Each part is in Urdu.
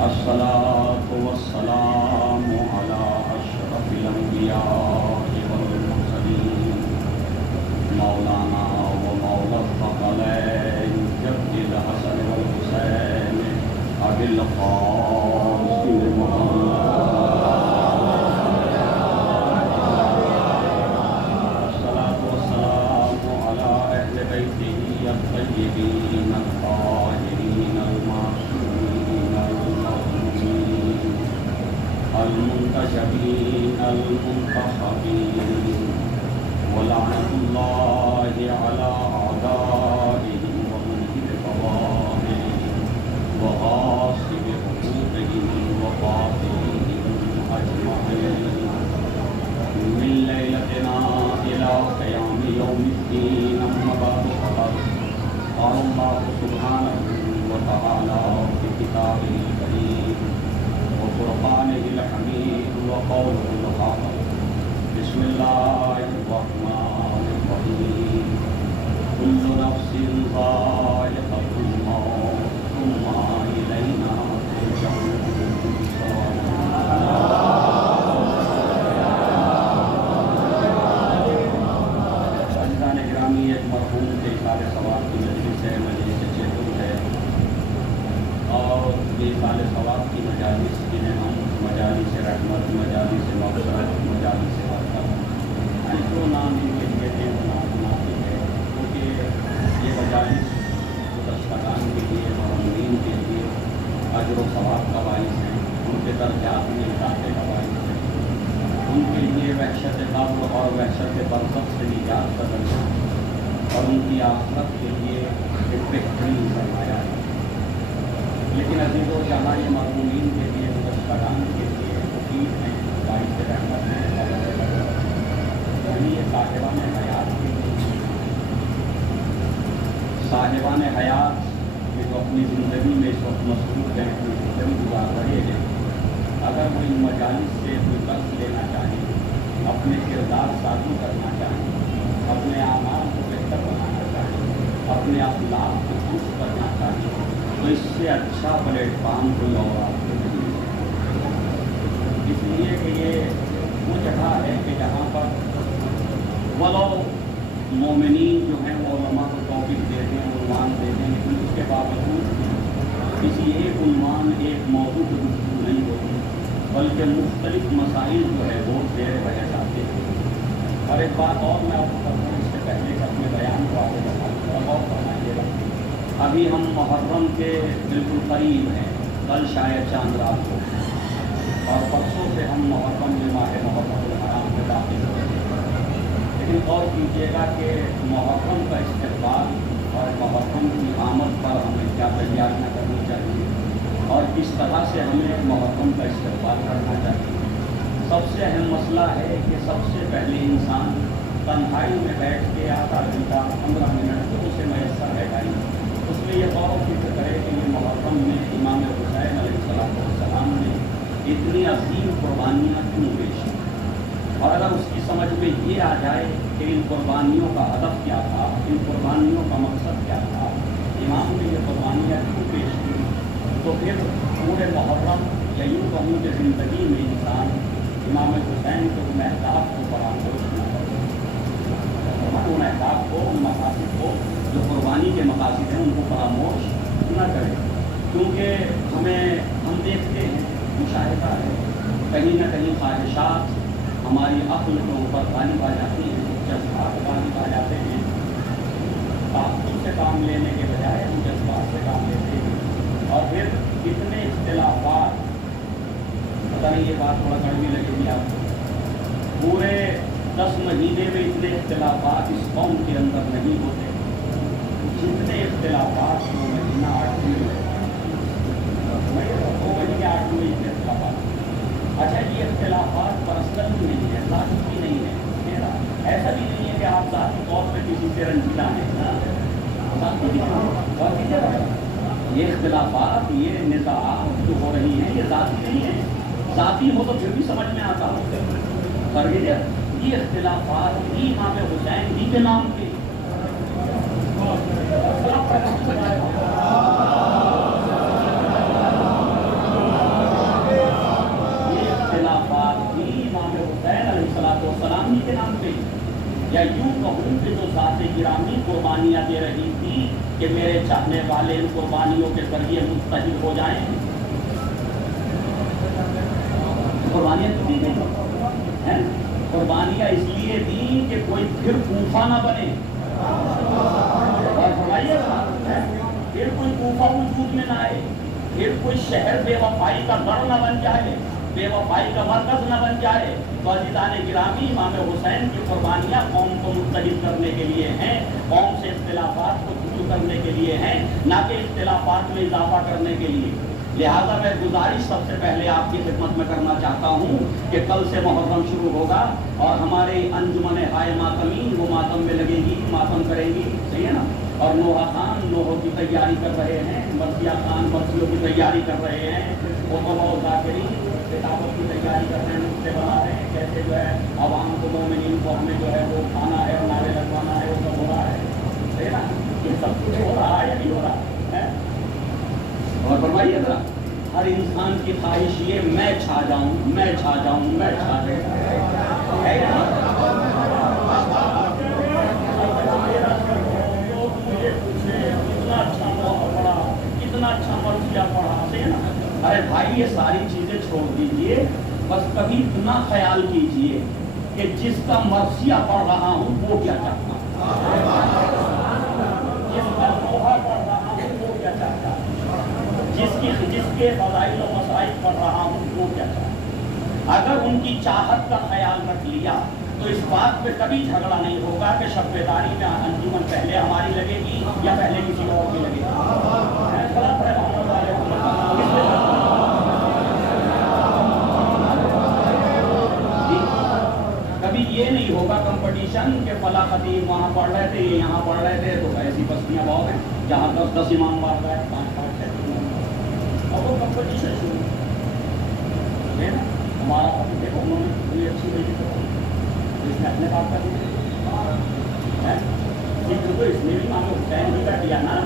الصلاة والسلام على أشرف الأنبياء والمرسلين مولانا ومولى الثقلين جد الحسن والحسين أبي القاسم الصلاة والسلام على أهل بيته الطيبين الطاهرين المعصومين المنتجبين المنتخبين ولعنة الله على أعدائهم ومنكر قضائهم وغاصب حقوقهم وقاتلهم أجمعين من ليلتنا إلى قيام يوم الدين. أما بعد فقد قال الله سبحانه وتعالى في كتابه الكريم وفرقانه الحميد وقوله الحق. بسم الله الرحمن الرحيم. كل نفس ذائقة الموت ثم إلينا ترجعون. عزیزان گرامی، ایک مرحوم کے سارے ثواب کی مجلس ہے، مجلس چیتن ہے، اور یہ سارے ثواب کی مجالس جنہیں ہم مجالس رحمت، مجالس مغفرت، مجالس برکت جو نام ان کے لیے تھے وہ نام مناسب ہے، کیونکہ یہ مجالس گزشتگان کے لیے مرحومین کے لیے اجر و ثواب کا باعث ہیں، ان کے درجات میں اضافے کا باعث ہے، ان کے لیے وحشت قبر اور وحشت برزخ سے نجات کا ذریعہ اور ان کی آخرت کے لیے ایک بہترین سرمایہ ہے۔ لیکن عزیزوں جہاں یہ مرحومین کے لیے گزشتگان کے لیے مفید ہیں، باعث رحمت ہیں، وہیں یہ صاحبان حیات کے لیے، صاحبان حیات کہ جو اپنی زندگی میں اس وقت مصروف ہیں، اپنی زندگی گزار رہے ہیں، اگر وہ ان مجالس سے کوئی درس لینا چاہیں، اپنے کردار سازی کرنا چاہیں، اپنے اعمال کو بہتر بنانا چاہیں، اپنے اخلاق کو درست کرنا چاہیں، تو اس سے اچھا پلیٹ فارم کوئی اور آپ کو نہیں ہے۔ اس لیے کہ یہ وہ جگہ ہے کہ جہاں پر ولو مومنین جو ہیں وہ علماء کو ٹاپک دیتے ہیں، عنوان دیتے ہیں، لیکن اس کے باوجود کسی ایک عنوان ایک موضوع پر گفتگو نہیں ہوتی، بلکہ مختلف مسائل جو ہے وہ زیر بحث آتے ہیں۔ اور ایک بات اور میں آپ کو کرتا ہوں، اس سے پہلے کہ اپنے بیان کو آگے بڑھاؤں، تھوڑا غور فرمائیے گا۔ ابھی ہم محرم کے بالکل قریب ہیں، کل شاید چاند رات کو، اور پرسوں سے ہم محرم میں ماہ محرم الحرام میں داخل ہوئے ہیں۔ لیکن غور کیجیے گا کہ محرم کا استقبال اور محرم کی آمد پر ہمیں کیا تیاریاں کرنی چاہیے اور کس طرح سے ہمیں محرم کا استقبال کرنا چاہیے۔ سب سے اہم مسئلہ ہے کہ سب سے پہلے انسان تنہائی میں بیٹھ کے آدھا گھنٹہ 15 منٹ تو اسے میسر ہے بھائی، اس میں یہ غور و فکر کرے کہ یہ محرم میں امام حسین علیہ السلام اتنی عظیم قربانیاں کیوں پیش کی، اور اگر اس کی سمجھ میں یہ آ جائے کہ ان قربانیوں کا ہدف کیا تھا، ان قربانیوں کا مقصد کیا تھا، امام نے یہ قربانیاں کیوں پیش کی، تو پھر پورے محرم یا یوں کہوں کہ زندگی میں انسان امام حسین کے ان اہداف کو فراموش نہ کرے، ان اہداف کو، ان مقاصد کو جو قربانی کے مقاصد ہیں ان کو فراموش نہ کرے، کیونکہ ہم دیکھتے ہیں، مشاہدہ ہے، کہیں نہ کہیں خواہشات ہماری عقل کے اوپر غالب آ جاتی ہیں، جذبات غالب آ جاتے ہیں، تعصب سے کام لینے کے بجائے ہم جذبات سے کام لیتے ہیں، اور پھر اتنے اختلافات، پتہ نہیں یہ بات تھوڑا کڑوی لگے گی آپ کو، پورے 10 مہینے میں اتنے اختلافات اس قوم کے اندر نہیں ہوتے جتنے اختلافات 2 مہینہ 8 مہینے 2 مہینے 8 مہینے اختلافات۔ اچھا، یہ اختلافات پرسنل بھی نہیں ہے، ذاتی بھی نہیں ہے، ایسا بھی نہیں ہے کہ آپ ذاتی طور پہ کسی سے رنجیدہ ہیں، ذاتی بھی نہیں، یہ اختلافات، یہ نزاعات جو ہو رہی ہیں یہ ذاتی نہیں ہے، ذاتی ہو تو پھر بھی سمجھ میں آتا ہو، پر یہ اختلافات ہی امام حسین ہی کے نام کے والسلام کے نام پہ، یا یوں کہوں کہ جو ذات گرامی قربانیاں دے رہی تھی کہ میرے چاہنے والے ان قربانیوں کے ذریعے متحد ہو جائیں، قربانیاں تو دی گئی، قربانیاں اس لیے دی کہ کوئی پھر کوفہ نہ بنے، اور فرمائیے پھر کوئی کوفہ وجود میں نہ آئے، پھر کوئی شہر بے وفائی کا گڑھ نہ بن جائے، بے وفائی کا مرکز نہ بن جائے۔ تو عزیزان گرامی، امام حسین کی قربانیاں قوم کو متحد کرنے کے لیے ہیں، قوم سے اختلافات کو دور کرنے کے لیے ہیں، نہ کہ اختلافات میں اضافہ کرنے کے لیے۔ لہذا میں گزارش سب سے پہلے آپ کی خدمت میں کرنا چاہتا ہوں کہ کل سے محرم شروع ہوگا اور ہمارے انجمن ہائے ماتمین وہ ماتم میں لگے گی، ماتم کریں گی، صحیح ہے نا، اور نوحہ خان نوحوں کی تیاری کر رہے ہیں، مرثیہ خان مرثیوں کی تیاری کر رہے ہیں، علماء و ذاکرین کتابوں کی تیاری کر رہے ہیں، نقطے بنا رہے ہیں، کیسے جو ہے عوام کو، مومنین کو ہمیں جو ہے وہ کھانا ہے اور نعرے لگوانا ہے، وہ سب ہو رہا ہے، صحیح ہے نا، یہ سب کچھ ہو رہا ہے یا نہیں ہو رہا ہے؟ اور فرمائیے ذرا، ہر انسان کی خواہش یہ میں چھا جاؤں، میں چھا جاؤں، میں چھا جاؤں، ہے یا نہیں؟ کتنا اچھا موقع پڑا، کتنا اچھا مرثیہ پڑھا، صحیح ہے نا؟ ارے بھائی، یہ ساری چیزیں چھوڑ دیجئے، بس کبھی اتنا خیال کیجئے کہ جس کا مرثیہ پڑھ رہا ہوں وہ کیا چاہتا ہے، جس کا نوحہ پڑھ رہا ہوں وہ کیا چاہتا ہے، جس کے فضائل و مسائل پڑھ رہا ہوں وہ کیا چاہتا ہے۔ اگر ان کی چاہت کا خیال رکھ لیا تو اس بات پہ کبھی جھگڑا نہیں ہوگا کہ شب بیداری میں انجمن پہلے ہماری لگے گی یا پہلے کسی اور کی لگے گی۔ کبھی یہ نہیں ہوگا کمپٹیشن کہ فلاں خطیب وہاں پڑھ رہے تھے، یہ یہاں پڑھ رہے تھے، تو ایسی بستیاں بہت ہیں جہاں 10 امام پڑھ رہے ہیں، 5 اور وہ کمپٹیشن شروع ہے نا۔ ہمارا دیکھو انہوں نے پوری اچھی بھیجی تو اس نے اپنے بات کر دی، ذکر تو اس نے بھی امام حسین ہی کا کیا نا،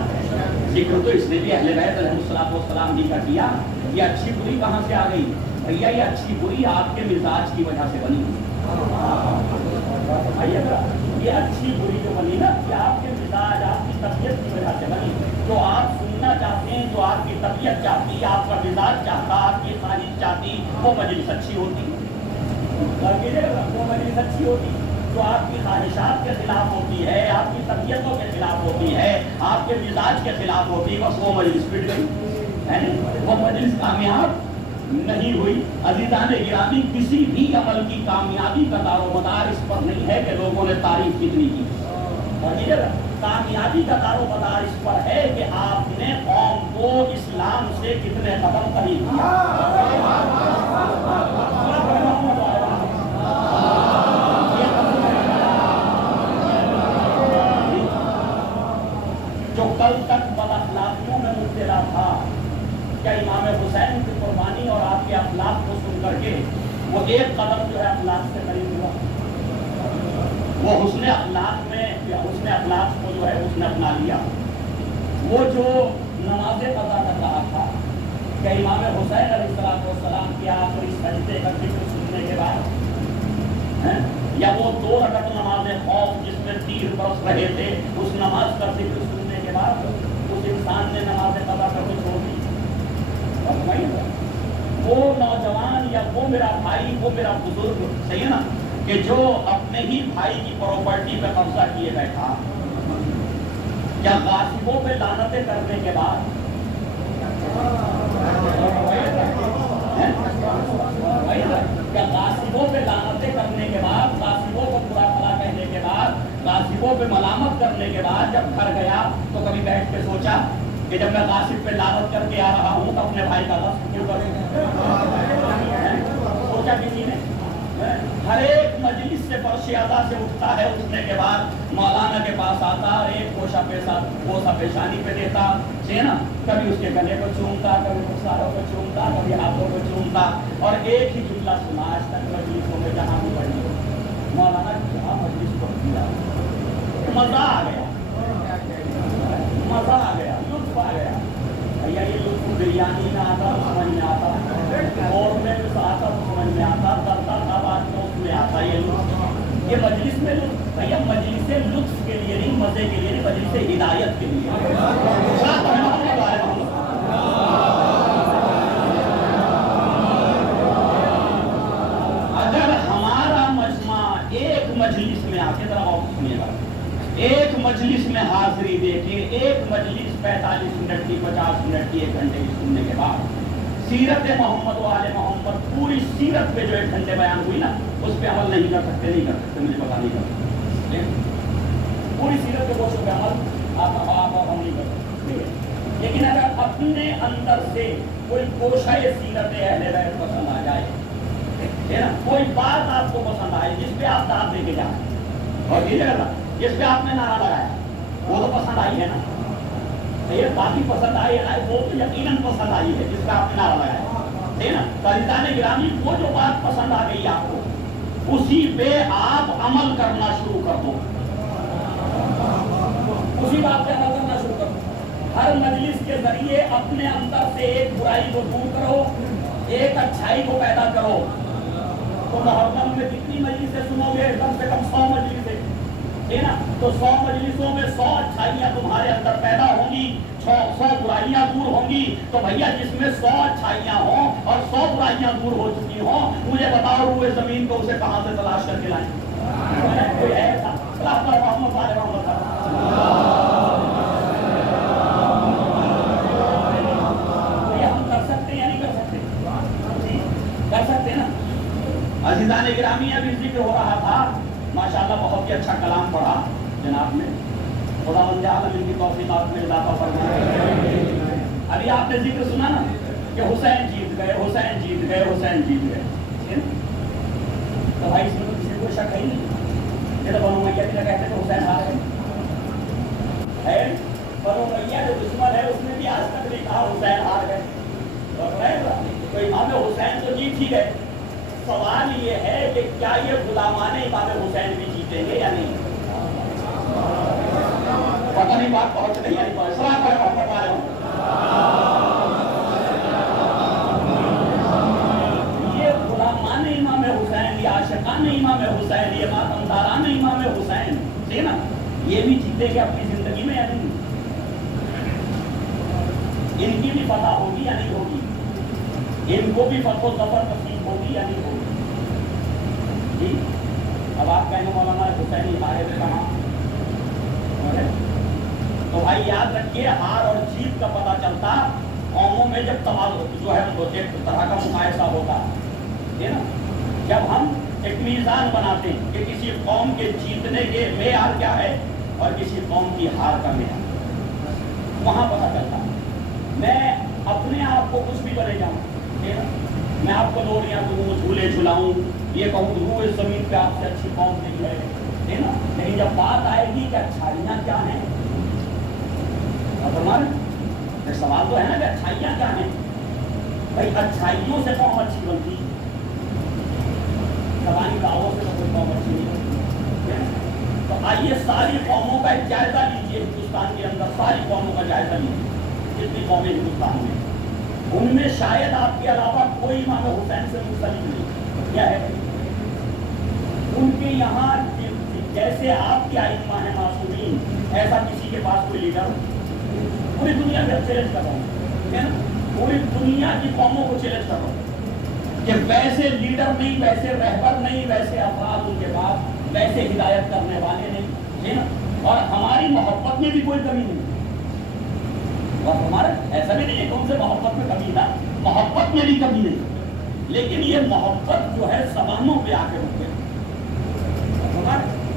ذکر تو اس نے بھی اہل بیت علیہ الصلوۃ والسلام ہی کا کیا۔ یہ اچھی بری کہاں سے آ گئی بھیا؟ یہ اچھی بری آپ کے مزاج کی وجہ سے بنی، یہ اچھی بری جو بنی نا، یہ آپ کے مزاج، آپ کی طبیعت کی وجہ سے بنی۔ جو آپ سننا چاہتے ہیں، جو آپ کی طبیعت چاہتی ہے، آپ کا مزاج چاہتا، آپ کی خواہش چاہتی، وہ مجلس اچھی ہوتی، وہ مجلس اچھی ہوتی۔ جو آپ کی خواہشات کے خلاف ہوتی ہے، آپ کی طبیعتوں کے خلاف ہوتی ہے، آپ کے مزاج کے خلاف ہوتی ہے، بس وہ مجلس پٹ گئی، وہ مجلس کامیاب نہیں ہوئی۔ عزیزان گرامی، کسی بھی عمل کی کامیابی کا دار و مدار اس پر نہیں ہے کہ لوگوں نے تعریف کتنی کی، کامیابی کا دار و مدار اس پر ہے کہ آپ نے قوم کو اسلام سے کتنے قدم قریب کیا۔ جو کل تک بد اخلاقیوں میں مبتلا تھا، کیا امام حسین کی قربانی اور آپ کے اخلاق بات کو سن کر کے وہ ایک قدم جو ہے اخلاق سے قریب ہوا، وہ حسن اخلاق میں حسن اخلاق کو جو ہے اس نے اپنا لیا۔ وہ جو نماز قضا کر رہا تھا کہ امام حسین علیہ السلام کے آخری سجدے کا ذکر سننے کے بعد، یا وہ 2 رکعت نماز خوف جس میں تیر برس رہے تھے اس نماز کا ذکر سننے کے بعد اس انسان نے نماز قضا کر کے چھوڑ دی۔ وہ نوجوان یا وہ میرا بھائی، وہ میرا بزرگ، صحیح ہے نا، کہ جو اپنے ہی بھائی کی پراپرٹی پہ قبضہ کیے بیٹھا، یا غاصبوں پہ لعنتیں کرنے کے بعد، یا غاصبوں پہ لعنتیں کرنے کے بعد، غاصبوں کو برا بھلا کہنے کے بعد، غاصبوں پہ ملامت کرنے کے بعد جب گھر گیا تو کبھی بیٹھ کے سوچا کہ جب میں غاصب پہ لعنت کر کے آ رہا ہوں تو اپنے بھائی کا غصب کیوں کروں؟ سوچا کسی نے؟ ہر ایک مجلس سے فرش ادا سے اٹھتا ہے، اٹھنے کے بعد مولانا کے پاس آتا، ایک بوسہ پیشانی پہ دیتا، نا، کبھی اس کے گلے کو چومتا، کبھی رخساروں کو چومتا، کبھی ہاتھوں کو چومتا، اور ایک ہی جملہ سنا آج تک مجلسوں میں جہاں بھی پڑھی ہو، مولانا کیا مجلس پڑھتی رہا، مزہ آ گیا، مزہ آ گیا، لطف آ گیا۔ بھیا یہ لطف بریانی میں آتا سمجھ میں آتا، اور میں آتا سمجھ میں آتا، درتا تھا بات تو اس میں آتا یہ لطف، یہ مجلس میں لطف، بھیا مجلس لطف کے لیے نہیں، مزے کے لیے نہیں، مجلس ہدایت کے لیے۔ اگر ہمارا مجمع ایک مجلس میں آ کے ذرا اور سنیے گا، ایک مجلس میں حاضری دے کے ایک مجلس 45 منٹ کی، 50 منٹ کی، 1 گھنٹے کی سننے کے بعد سیرت محمد و آل محمد پوری سیرت پہ جو 1 گھنٹے بیان ہوئی نا، اس پہ عمل نہیں کر سکتے، مجھے پتا نہیں کر سکتے، پوری سیرت پہ گوشت پہ عمل آپ اور ہم نہیں کر سکتے، لیکن اگر اپنے اندر سے کوئی گوشہ سیرت اہل بیت پسند آ جائے، کوئی بات آپ کو پسند آئے جس پہ آپ داد دے کے جائیں، اور جس پہ آپ نے نعرہ لگایا وہ تو پسند آئی ہے نا، یہ باقی پسند آئی ہے، وہ تو یقیناً پسند آئی ہے جس پہ آپ نے نعرہ لگایا، ٹھیک ہے نا۔ عزیزان گرامی، وہ جو بات پسند آ گئی آپ کو، اسی پہ آپ عمل کرنا شروع کر دو، اسی بات پہ عمل کرنا شروع کر دو۔ ہر مجلس کے ذریعے اپنے اندر سے ایک برائی کو دور کرو، ایک اچھائی کو پیدا کرو۔ تو محرم میں کتنی مجلسیں سنو گے؟ کم سے کم 100 مجلسیں، ٹھیک ہے نا، تو 100 مجلسوں میں 100 اچھائیاں تمہارے اندر پیدا ہوں گی، 100 برائیاں دور ہوں گی۔ تو بھیا جس میں 100 اچھائیاں ہوں اور 100 برائیاں دور ہو چکی ہوں، مجھے بتاؤ روئے زمین کو اسے کہاں سے تلاش کر کے لائیں؟ کوئی ہے ایسا؟ ہم کر سکتے یا نہیں کر سکتے؟ کر سکتے نا۔ عزیزان گرامی، ابھی ذکر ہو رہا تھا، ماشاءاللہ بہت ہی اچھا کلام پڑھا جناب نے، خداوند عالم ان کی توفیقات میں اضافہ فرمائے۔ ابھی آپ نے ذکر سنا نا کہ حسین جیت گئے، حسین جیت گئے، حسین جیت گئے، تو بھائی اس میں تو کسی کو شک ہے ہی نہیں۔ یہ تو بنو امیہ بھی کہتے کہ حسین ہار گئے، بنو امیہ جو دشمن ہے اس نے بھی آج تک نہیں کہا حسین ہار گئے، تو امام حسین تو جیت ہی گئے۔ سوال یہ ہے کہ کیا یہ غلامان امام حسین بھی جیتیں گے یا نہیں؟ پتہ نہیں، بات پہنچ رہی ہے، یہ غلامان امام حسین، یہ عاشقان امام حسین، یہ ماتمداران امام حسین، ٹھیک ہے نا، یہ بھی جیتیں گے اپنی زندگی میں یا نہیں؟ ان کی بھی فتح ہوگی یا نہیں ہوگی؟ ان کو بھی فتح و ظفر نصیب ہوگی یا نہیں ہوگی؟ جی اب آپ کہیں مولانا حسینی ہارے تھے کہاں؟ تو بھائی یاد رکھیے، ہار اور جیت کا پتہ چلتا قوموں میں جب جو ہے ایک طرح کا مقایسہ ہوتا ہے نا، جب ہم ایک میزان بناتے ہیں کہ کسی قوم کے جیتنے کے معیار کیا ہے اور کسی قوم کی ہار کا معیار، وہاں پتہ چلتا۔ میں اپنے آپ کو کچھ بھی بنے جاؤں، ٹھیک ہے، میں آپ کو لوریاں دوں، جھولے جھلاؤں، یہ کہوں روئے زمین پہ آپ سے اچھی قوم نہیں ہے، ٹھیک ہے نا، لیکن جب بات آئے گی کہ اچھائیاں کیا ہیں، اب ہمارے سوال تو ہے نا کہ اچھائیاں کیا ہیں، بھائی اچھائیوں سے قوم اچھی بنتی، زبانی دعووں سے تو کوئی قوم اچھی نہیں بنتی۔ تو آئیے ساری قوموں کا ایک جائزہ لیجیے، ہندوستان کے اندر ساری قوموں کا جائزہ لیجیے، جتنی قومیں ہندوستان میں، ان میں شاید آپ کے علاوہ کوئی امام حسین سے منسلک نہیں۔ کیا ہے ان کے یہاں جیسے آپ کے ائمہ ہیں معصومین، ایسا کسی کے پاس کوئی لیڈر، پوری دنیا میں چیلنج کر رہا ہوں، پوری دنیا کی قوموں کو چیلنج کر رہا ہوں کہ ویسے لیڈر نہیں، ویسے رہبر نہیں، ویسے افراد ان کے پاس، ویسے ہدایت کرنے والے نہیں، ہے نا؟ اور ہماری محبت میں بھی کوئی کمی نہیں، اور ہمارا ایسا بھی نہیں ہے کہ ان سے محبت میں کمی نہ، محبت میں بھی کمی نہیں، لیکن یہ محبت جو ہے زبانوں پہ آ کے رک گئی۔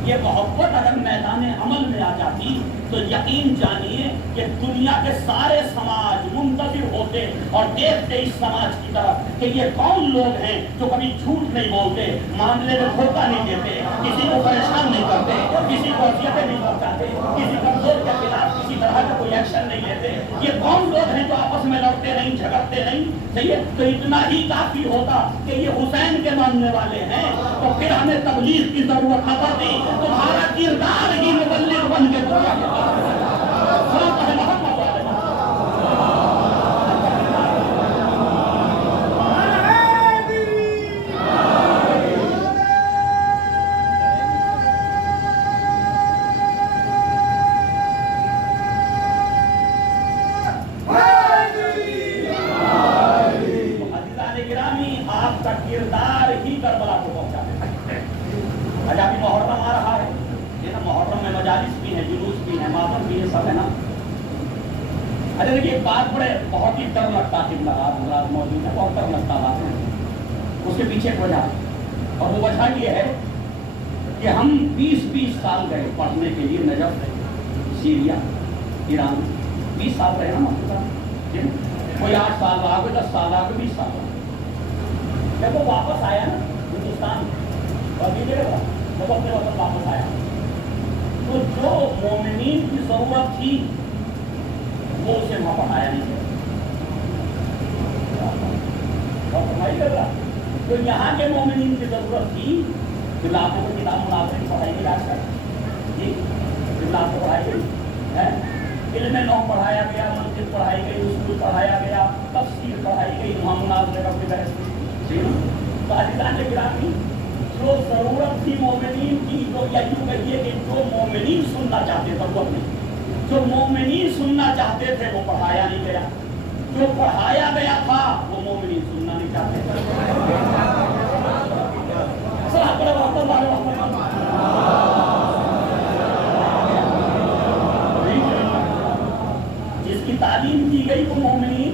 یہ محبت اگر میدان عمل میں آ جاتی تو یقین جانیے کہ دنیا کے سارے سماج منتظر ہوتے اور دیکھتے اس سماج کی طرف کہ یہ کون لوگ ہیں جو کبھی جھوٹ نہیں بولتے، معاملے میں دھوکہ نہیں دیتے، کسی کو پریشان نہیں کرتے، کسی کو اذیتیں نہیں پہنچاتے، کسی کمزور کے خلاف کسی طرح کا کوئی ایکشن نہیں لیتے۔ یہ کون لوگ ہیں جو آپس میں لڑتے نہیں، جھگڑتے نہیں؟ صحیح ہے، تو اتنا ہی کافی ہوتا کہ یہ حسین کے ماننے والے ہیں، تو پھر ہمیں تبلیغ کی ضرورت نہ پڑتی، تمہارا کردار ہی مبلغ بن کے دنیا کے پاس ہے۔ صلاۃ محمد علیہ آپ کا کردار ہی کربلا کو پہنچا دیتا ہے۔ آج ابھی محرم آ رہا ہے، یہ نا محرم میں مجالس بھی ہیں، جلوس بھی ہیں، ماتم بھی ہے، سب ہے نا۔ اچھا دیکھیے ایک بات بہت ہی ڈر لگتا ہے، حضرات موجود ہیں، بہت ڈر لگتا بات ہے، اس کے پیچھے ایک وجہ، اور وہ وجہ یہ ہے کہ ہم 20 سال گئے پڑھنے کے لیے نجف، سیریا، ایران، 20 سال رہے نا محمد، کوئی 8 سال رہا، کوئی 10 سال رہا، کوئی 20 سال رہا۔ جب وہ واپس آیا نا ہندوستان، اور جب اپنے وطن واپس آیا تو جو مومنین کی ضرورت تھی وہ اسے وہاں پڑھایا نہیں گیا، جو یہاں کے مومنین کی ضرورت تھی، آپ کو کتاب مناظر کی پڑھائی گئی، آج تک جی آپ کو پڑھائی گئی، علم نو پڑھایا گیا، مسجد پڑھائی گئی، اسکول پڑھایا گیا، تفسیر پڑھائی گئی، وہاں مناظر کا کوئی بحث نہیں۔ تو عزیزان گرامی، جو ضرورت تھی مومنین کی، جو یوں کہیے کہ جو مومنین سننا چاہتے تھے وہ نہیں، جو مومنین سننا چاہتے تھے وہ پڑھایا نہیں گیا، جو پڑھایا گیا تھا وہ مومنین سننا نہیں چاہتے تھے۔ جس کی تعلیم کی گئی وہ مومنین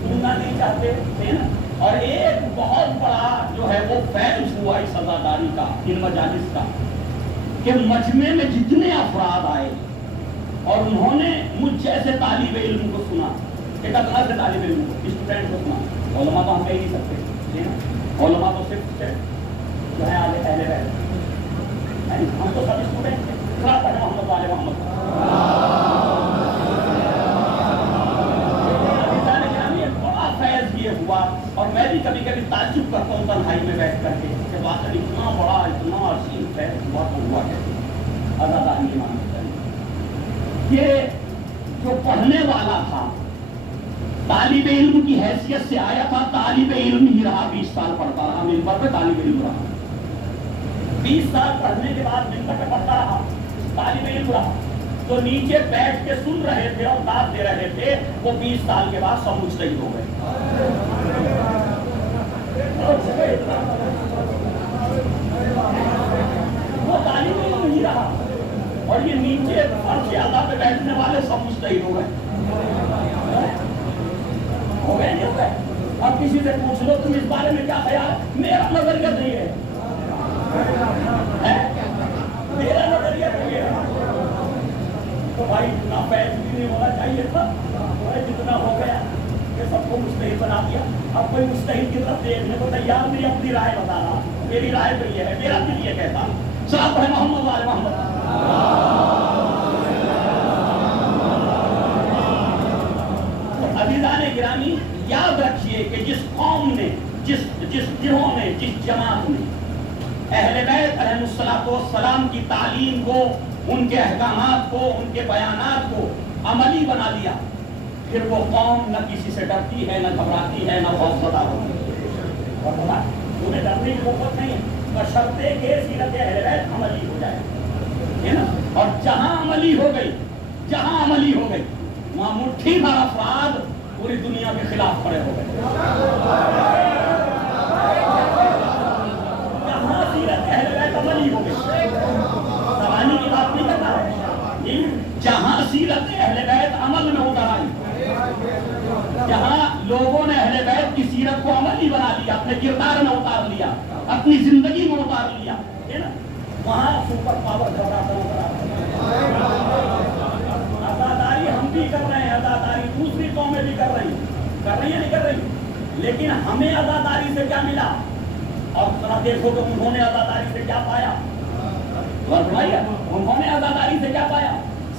سننا نہیں چاہتے تھے نا۔ اور ایک بہت بڑا جو ہے وہ فیض ہوا اس عزاداری کا، ان مجالس کا، کہ مجمع میں جتنے افراد آئے اور انہوں نے مجھ جیسے طالب علم کو سنا، ایک ادنا سے طالب علم کو، اسٹوڈنٹ کو سنا، علماء تو ہم کہہ نہیں سکتے، علماء تو صرف جو ہے اہل بیت، ہم تو سب اسٹوڈنٹ ہیں، صلاۃ محمد علیہ محمد۔ یہ ہوا، اور میں بھی کبھی کبھی تعجب کرتا ہوں تنہائی میں بیٹھ کر کے کہ واقعی اتنا بڑا اتنا عظیم فیض ہوا تو ہوا کیسے؟ عزاداری امام حسین، یہ جو پڑھنے والا تھا طالب علم کی حیثیت سے آیا تھا، طالب علم ہی رہا، 20 سال پڑھتا رہا، منبر پہ طالب علم رہا، 20 سال پڑھنے کے بعد منبر پہ پڑھتا رہا، طالب علم رہا، تو نیچے بیٹھ کے سن رہے تھے اور داد دے رہے تھے، وہ 20 سال کے بعد سب مجتہد ہو گئے۔ وہ طالب علم نہیں رہا، اور یہ نیچے فرش اعلیٰ پہ بیٹھنے والے سب مجتہد ہو گئے، ہو گئے نہیں ہو گئے؟ اب کسی سے پوچھ لو تم اس بارے میں کیا خیال، میرا نظریہ نہیں ہے، میرا نظریہ نہیں ہے، تو بھائی اتنا فیض بھی نہیں ہونا چاہیے تھا، جتنا ہو گیا کہ سب کو مجتہد بنا دیا۔ اب کوئی مجتہد کی طرف دیکھنے کو تیار نہیں، اپنی رائے بتا رہا، میری رائے تو یہ ہے، میرا دل یہ کہتا، صلاۃ محمد علیہ محمد۔ عزیزان گرامی، یاد رکھیے کہ جس قوم نے، جس گروہ نے، جس جماعت نے اہل بیت علیہ السلام کی تعلیم کو، ان کے احکامات کو، ان کے بیانات کو عملی بنا لیا، پھر وہ قوم نہ کسی سے ڈرتی ہے، نہ گھبراتی ہے، نہ خوفزدہ ہوتی ہے۔ اور انہیں ڈرنے کی ضرورت نہیں ہے، بشرطے کہ سیرت اہل بیت عملی ہو جائے، ہے نا۔ اور جہاں عملی ہو گئی، جہاں عملی ہو گئی، وہاں مٹھی بھر افراد پوری دنیا کے خلاف کھڑے ہو گئے۔ جہاں سیرت اہل بیت عملی ہو گئی، زبانی کی بات نہیں کرتا ہے، جہاں سیرت اہل بیت عمل میں اتر آئی، جہاں لوگوں نے اہل بیت کی سیرت کو عملی بنا لیا، اپنے کردار میں اتار لیا، اپنی زندگی میں اتار لیا، ہے نا، وہاں سپر پاور گھبراتا نظر آتا ہے۔ عزاداری ہم بھی کر رہے ہیں، عزاداری دوسری قومیں بھی کر رہی ہیں نہیں کر رہی، لیکن ہمیں عزاداری سے کیا ملا؟ اور ذرا دیکھو کہ انہوں نے عزاداری سے کیا پایا، انہوں نے عزاداری سے کیا پایا؟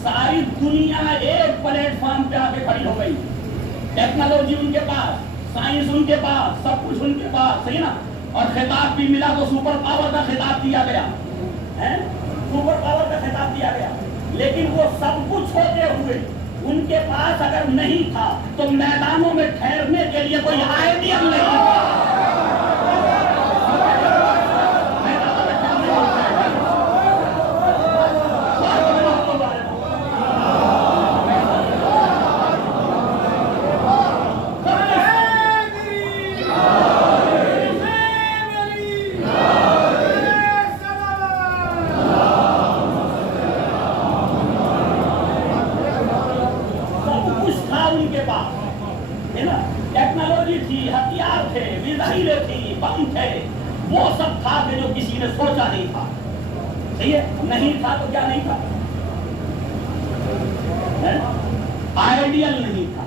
ساری دنیا ایک پلیٹ فارم پہ آ کے کھڑی ہو گئی، ٹیکنالوجی ان کے پاس، سائنس ان کے پاس، سب کچھ ان کے پاس، صحیح نا، اور خطاب بھی ملا تو سپر پاور کا خطاب دیا گیا، سپر پاور کا خطاب دیا گیا، لیکن وہ سب کچھ ہوتے ہوئے ان کے پاس اگر نہیں تھا تو میدانوں میں ٹھہرنے کے لیے کوئی آئیڈیا نہیں تھا۔ ٹیکنالوجی تھی، ہتھیار تھے، میزائلیں تھی، بم تھے، وہ سب تھا کہ جو کسی نے سوچا نہیں تھا، صحیح ہے، نہیں تھا تو کیا نہیں تھا، آئیڈیل نہیں تھا،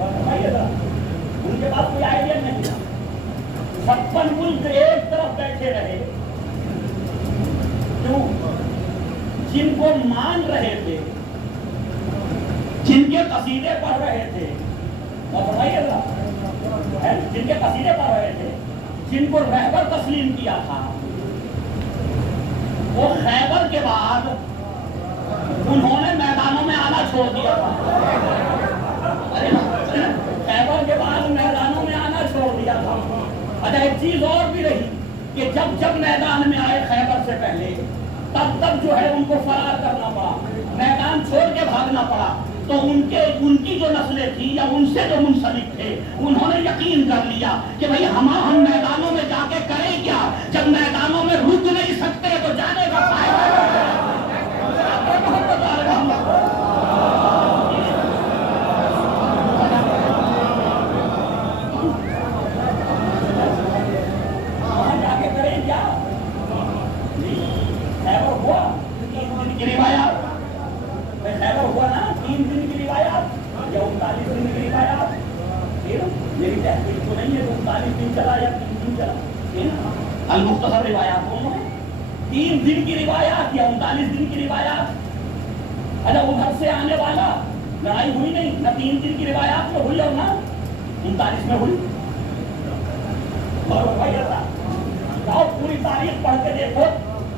ان کے پاس کوئی آئیڈیل نہیں تھا۔ 56 ملک ایک طرف بیٹھے رہے، کیوں؟ جن کو مان رہے تھے، جن کے قصیدے پڑھ رہے تھے، جن کے قصیدے پڑھ رہے تھے، جن کو رہبر تسلیم کیا تھا، وہ خیبر کے بعد انہوں نے میدانوں میں آنا چھوڑ دیا تھا، خیبر کے بعد میدانوں میں آنا چھوڑ دیا تھا۔ اچھا ایک چیز اور بھی رہی کہ جب میدان میں آئے خیبر سے پہلے، تب جو ہے ان کو فرار کرنا پڑا، میدان چھوڑ کے بھاگنا پڑا، تو ان کی جو نسلیں تھیں یا ان سے جو منسلک تھے، انہوں نے یقین کر لیا کہ بھئی ہم میدانوں میں جا کے کریں کیا، جب میدانوں میں رک نہیں سکتے تو جانے کا فائدہ نہیں ہے۔ وہاں جا کے کریں کیا؟ خیبر ہوا 3 دن کی روایات، خیبر ہوا نا 3 دن کی روایات یا 39 دن کی روایات، میری تحقیق تو نہیں ہے 39 دن چلا یا 3 دن چلا، المختصر روایات دونوں ہیں، 3 دن کی روایات یا 39 دن کی روایات۔ اچھا ادھر سے آنے والا لڑائی ہوئی نہیں، نہ 3 دن کی روایات میں ہوئی اور نہ 39 میں ہوئی، اور جاؤ پوری تاریخ پڑھ کے دیکھو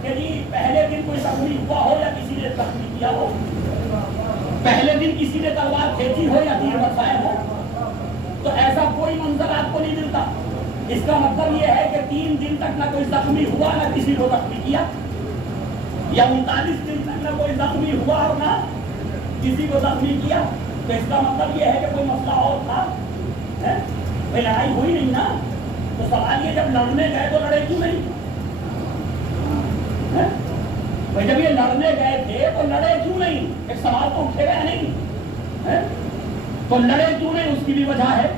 کہ جی پہلے دن کوئی زخمی ہوا ہو یا کسی نے زخمی کیا ہو، پہلے دن کسی نے تلوار کھینچی ہو یا تیر برسائے ہو، تو ایسا کوئی منظر آپ کو نہیں ملتا۔ اس کا مطلب یہ ہے کہ 3 دن تک نہ کوئی زخمی ہوا نہ کسی کو زخمی کیا، یا 39 دن تک نہ کوئی زخمی ہوا اور نہ کسی کو زخمی کیا، تو اس کا مطلب یہ ہے کہ کوئی مسئلہ اور تھا، بھائی لڑائی ہوئی نہیں نا، تو سوال یہ جب لڑنے گئے تو لڑے کیوں نہیں؟ جب یہ لڑنے گئے تھے تو لڑے کیوں نہیں؟ ایک سوال تو اٹھے گئے نہیں، تو لڑے کیوں نہیں؟ اس کی بھی وجہ ہے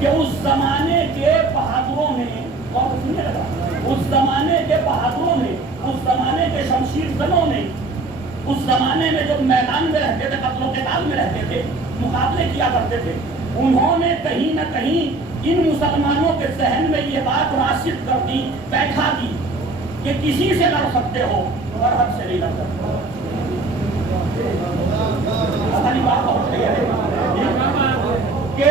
کہ اس زمانے کے بہادروں نے، سننے لگا، اس زمانے کے بہادروں نے، اس زمانے کے شمشیر زنوں نے، اس زمانے میں جو میدان میں رہتے تھے، قتل و قتال میں رہتے تھے، مقابلے کیا کرتے تھے، انہوں نے کہیں نہ کہیں ان مسلمانوں کے ذہن میں یہ بات راسخ کر دی، بیٹھا دی کہ کسی سے لڑ سکتے ہو اور حد سے نہیں لڑ سکتے۔ کہ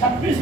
26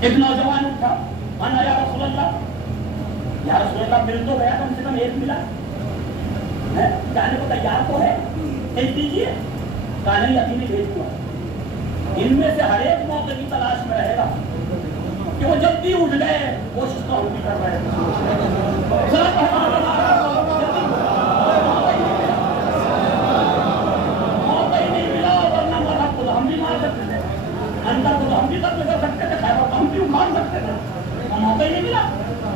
ایک نوجوان اٹھا، انا یا رسول اللہ، یا رسول اللہ مل تو گیا کم سے کم ایک ملا ہے، جانے کو تیار تو ہے، بھیج دیجیے. کہا نہیں ابھی نہیں بھیج دوں. ان میں سے ہر ایک موقع کی تلاش میں رہے گا کہ وہ جب بھی اٹھ گئے کوشش تو ہم بھی کر رہے ہیں. موقع ہی نہیں ملا، ورنہ مرحب کو ہم بھی مار سکتے تھے، اندر کو ہم بھی قتل کر سکتے تھے، خیبر کو ہم بھی اکھاڑ سکتے تھے. موقع ہی نہیں ملا،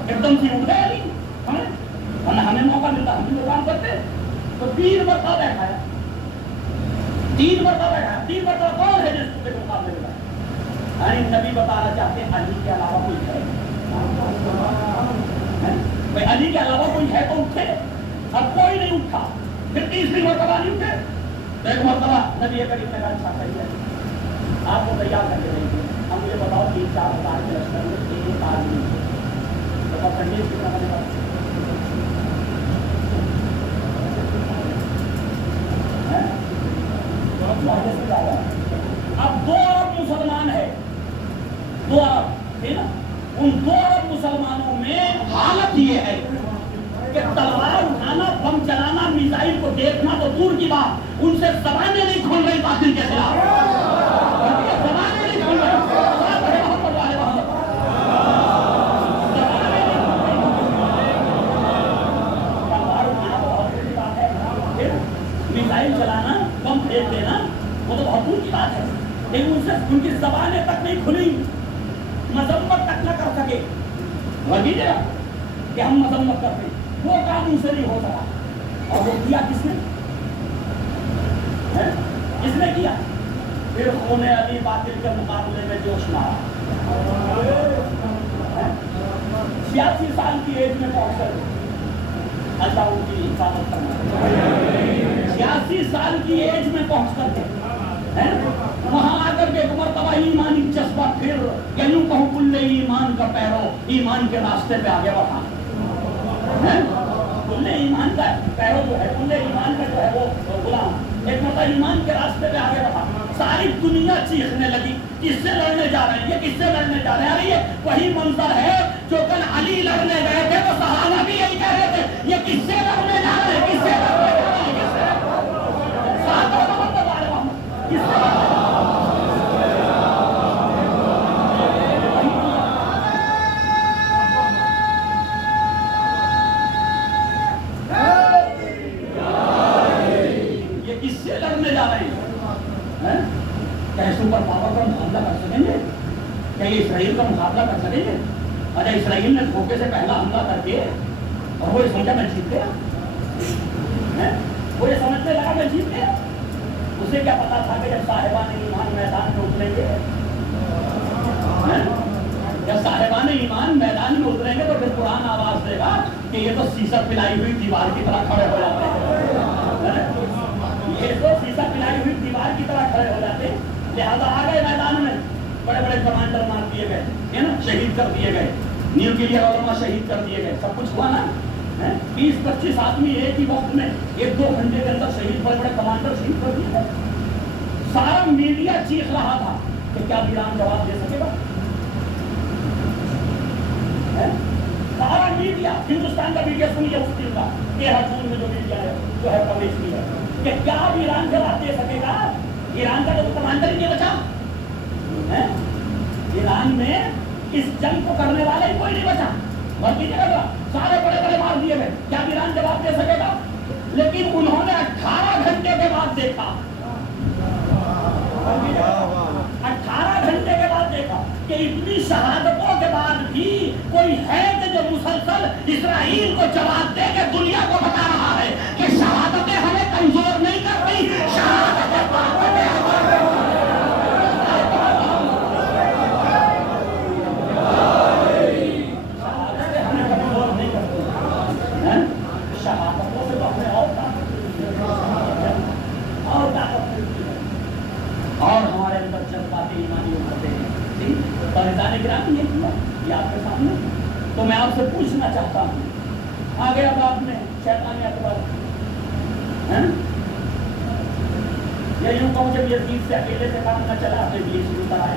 ایک دم سے اٹھ گئے علی ہمیں، ورنہ ہمیں موقع ملتا ہم بھی تو کام کرتے. تو 3 مرتبہ بیٹھا ہے، 3 مرتبہ بیٹھا ہے. 3 مرتبہ کون ہے جس کے مقابلے میں؟ نبی بتانا چاہتے ہیں علی کے علاوہ کوئی ہے؟ بھائی علی کے علاوہ کوئی ہے تو اٹھے. اب کوئی نہیں اٹھا. پھر 3 مرتبہ نہیں اٹھے. ایک مرتبہ نبی کریم نے کہا اچھا صحیح ہے، آپ کو تیار کر کے رہیں گے. اب مجھے بتاؤ 3-4 ہزار کے لشکر میں ایک آدمی تو اب کنڈیز کتنا بنے گا؟ اب 2 ارب مسلمان ہے، 2 ارب ہے نا، ان 2 ارب مسلمانوں میں حالت یہ ہے کہ تلوار اٹھانا، بم چلانا، میزائل کو دیکھنا تو دور کی بات، ان سے زبانیں نہیں کھل رہی باطل کے خلاف. زبانیں نہیں کھل رہی. میزائل چلانا، بم پھینک دینا وہ تو بہت دور کی بات ہے، لیکن ان سے ان کی زبانیں تک نہیں کھلی، مذمت تک نہ کر سکے. وجہ کہ ہم مذمت کرتے ہیں، وہ کام ان سے نہیں ہو سکا. اور وہ کیا کس نے؟ کس نے کیا؟ پھر خون علی باطل کے مقابلے میں جوش مارا. 86 سال کی ایج میں پہنچ کر اللہ ان کی حفاظت کرنا. 86 سال کی ایج میں پہنچ کر کے وہاں آ کر کے ایک مرتبہ ایمانی جذبہ پھر یوں کہوں کل ایمان کا پیرو ایمان کے راستے پہ آگے بڑھا. کل ایمان کا پیرو جو ہے، کل ایمان کا جو ہے وہ غلام ایک مرتبہ ایمان کے راستے پہ آگے بڑھا. ساری دنیا چیخنے لگی کس سے لڑنے جا رہے ہیں، یہ کس سے لڑنے جا رہے ہیں. ارے یہ وہی منظر ہے جو کل علی لڑنے گئے تھے تو صحابہ بھی یہی کہہ رہے تھے یہ کس سے لڑنے جا رہے ہیں، کس سے لڑنے جا رہے ہیں، کس سے لڑنے جا رہے ہیں. کیا سپر پاور کا مقابلہ کر سکیں گے؟ کیا یہ اسرائیل کا مقابلہ کر سکیں گے؟ اچھا اسرائیل نے دھوکے سے پہلا حملہ کر کے اور وہ یہ سمجھا میں جیت گیا، وہ یہ سمجھنے لگا میں جیت گیا. اسے کیا پتا تھا کہ جب صاحبان ایمان میدان میں اتریں گے، جب صاحبان ایمان میدان میں اتریں گے تو پھر قرآن آواز دے گا کہ یہ تو سیسا پلائی ہوئی دیوار کی طرح کھڑے ہو جاتے ہیں، یہ تو سیسا پلائی ہوئی دیوار کی طرح کھڑے ہو جاتے ہیں. لہٰذا آ گئے میدان میں، بڑے بڑے کمانڈر مار دیے گئے ہے نا، شہید کر دیے گئے، نیو کلیئر علماء شہید کر دیے گئے، سب کچھ ہوا نا. 20-25 آدمی ایک ہی وقت میں 1-2 گھنٹے کے اندر شہید، بڑے بڑے کمانڈر شہید کر دیے گئے. سارا میڈیا چیخ رہا تھا کہ کیا ایران جواب دے سکے گا. سارا میڈیا، ہندوستان کا میڈیا سنیے اس دن کا 13 جون میں جو میڈیا ہے جو ہے کوریج کی ہے کہ کیا ایران جواب دے سکے گا. ایران کا تو کمانڈر ہی نہیں بچا، ایران میں اس جنگ کو کرنے والا ہی کوئی نہیں بچا، بلکہ جگہ سارے بڑے بڑے مار دیے گئے. کیا ایران جواب دے سکے گا؟ لیکن انہوں نے 18 گھنٹے کے بعد دیکھا، 18 گھنٹے کے بعد دیکھا کہ اتنی شہادتوں کے بعد بھی کوئی ہے کہ جو مسلسل اسرائیل کو جواب دے کے دنیا کو بتا رہا ہے کہ شہادتیں ہمیں کمزور نہیں کرتی، شہادتیں ہمیں کمزور نہیں کرتی. شہادتوں سے تو ہمیں اور طاقت ملتی ہے اور ہمارے اندر جذبات ایمانی ابھرتے ہیں. اور انسان گرامی یہ کیا یہ آپ کے سامنے. تو میں آپ سے پوچھنا چاہتا ہوں، آگے اب آپ نے شیطان اکبر یہ یوں کہوں جب یزید سے اکیلے سے کام نہ چلا تو ابلیس بھی اتر آئے.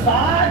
60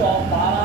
12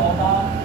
14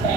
6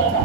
14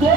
2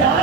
4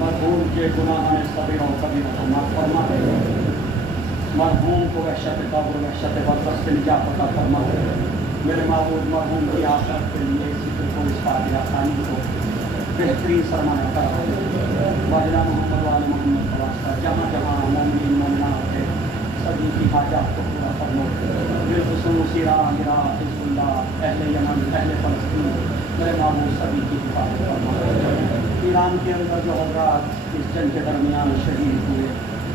مرحوم کے گناہ صغیر و کبیرہ کو معاف فرما دے، مرحوم کو وحشت قبر و وحشت برزخ سے نجات عطا فرما دے۔ میرے معبود مرحوم کی آخرت کے لیے ذکر کو، اس فاتحہ خوانی کو بہترین سرمایہ کرا دے۔ واجدہ محمد وآل محمد کا واسطہ جہاں جہاں مومنین مومنات ہے سبھی کی حاجات کو پورا فرما دے۔ بالخصوص ایران، عراق، حزب اللہ، اہل یمن، اہل فلسطین، میرے معبود سبھی کی حفاظت فرما دے۔ ایران کے اندر جو حضرات اس جنگ کے درمیان شہید ہوئے،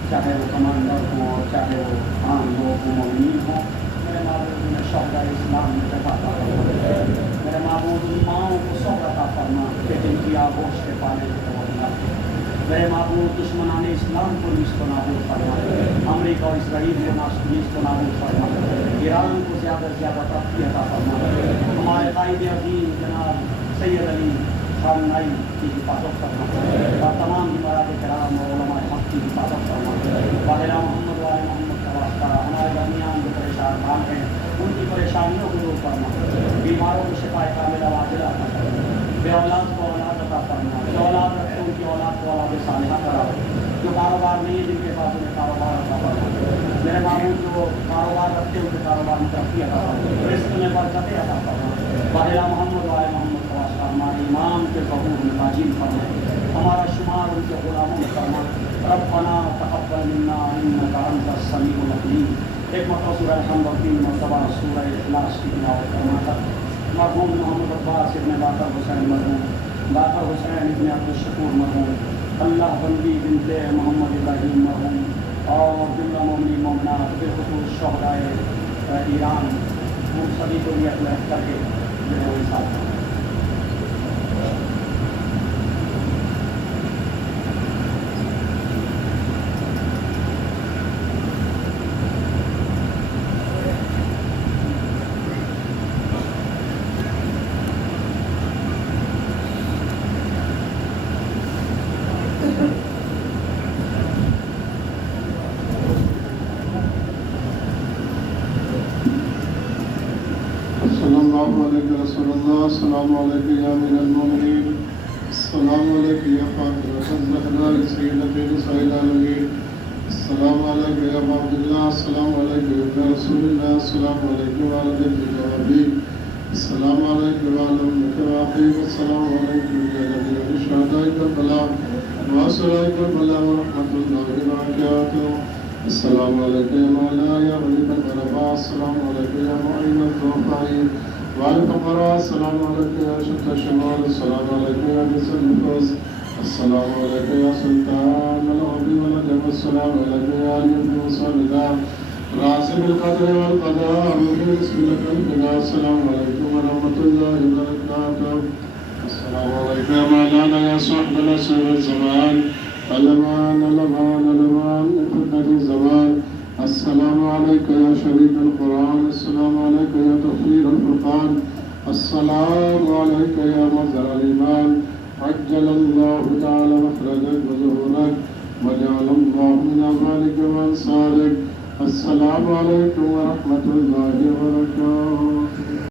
چاہے وہ کمانڈر ہوں اور چاہے وہ عام لوگ ہوں، مومنین ہوں، میرے معبود نے شہداء اسلام میں جگہ عطا فرما۔ میرے معبود ان ماؤں کو صبر عطا فرما کہ جن کی آغوش کے پانے کی توجہ ہے۔ میرے معبود دشمنان اسلام کو نیست و نابود فرما، امریکہ اور اسرائیل کو نیست و نابود فرما، ایران کو زیادہ سے زیادہ ترقی عطا فرما۔ ہمارے قائد عظیم جناب سید علی خامنائی کی حفاظت فرما اور تمام امراء کرام اور علماء حق کی حفاظت فرما۔ واحدہ محمد وآل محمد کا واسطہ ہمارے درمیان جو پریشان حال ہیں ان کی پریشانیوں کو دور فرما، بیماروں کو شفا کاملہ عاجلہ عطا فرما، بے اولاد کو اولاد عطا فرما، جو اولاد رکھتے ان کی اولاد کو اولاد صالحہ کرا دے، جو کاروبار نہیں ہے جن کے پاس انہیں کاروبار عطا فرما۔ میرے معبود جو کاروبار رکھتے ان کے کاروبار میں ترقی عطا فرما، رزق میں برکت عطا فرما۔ واحدہ محمد وآل محمد کا واسطہ ہمارے امام کے ظہور میں واجب فرما، ہمارا شمار ان کے غلاموں میں فرما۔ ربنا تقبل منا انک انت السمیع العلیم۔ ایک مرتبہ سورہ الحمد اور 3 مرتبہ سورہ اخلاص کی تلاوت کرنا تھا۔ مرحوم محمد عباس ابن باقر حسین مرحوم، باقر حسین ابن عبدالشکور مرحوم، اللہ بندی بنت محمد ابراہیم مرحوم اور جملہ مومنین مومنات بالخصوص شہداء ایران، ان سبھی کو یہ اپنے کر کے جو ہے وہ ساتھ رسول اللہ السلام علیکم یا امیر المومنین، السلام علیکم یا فاطمہ الزہراء سیدۃ نساء العالمین، السلام علیکم یا ابا عبداللہ، السلام علیکم یا رسول اللہ، السلام علیکم وعلی بیتک الحبیب، السلام علیکم وعلی امک واقعی، السلام علیکم یا جمیع الشہداء کربلا وصلاء کربلا ورحمۃ اللہ وبرکاتہ، السلام علیکم یا مولا یا غریب الغرباء، السلام علیکم یا معین الضعفاء والفقراء، السلام علیکم یا شط الشمال، السلام علیکم یا جسر النفوس، السلام علیکم یا سلطان العبی والعجب، السلام علیکم یا علی ابن صالدہ راسب القدر والقضاء روحی بسم لک الفداء، السلام علیکم ورحمۃ اللہ وبرکاتہ، السلام علیکم یا مولانا یا صاحب العصر والزمان، الامان الامان الامان فتنة الزمان، السلام علیکم یا شریک القرآن، السلام علیکم یا تفسیر الفرقان، السلام علیکم یا مظہر الایمان، عجل اللہ تعالی مخرجک وظہورک وجعل اللہ من افعالک وانصارک، السلام علیکم ورحمۃ اللہ وبرکاتہ۔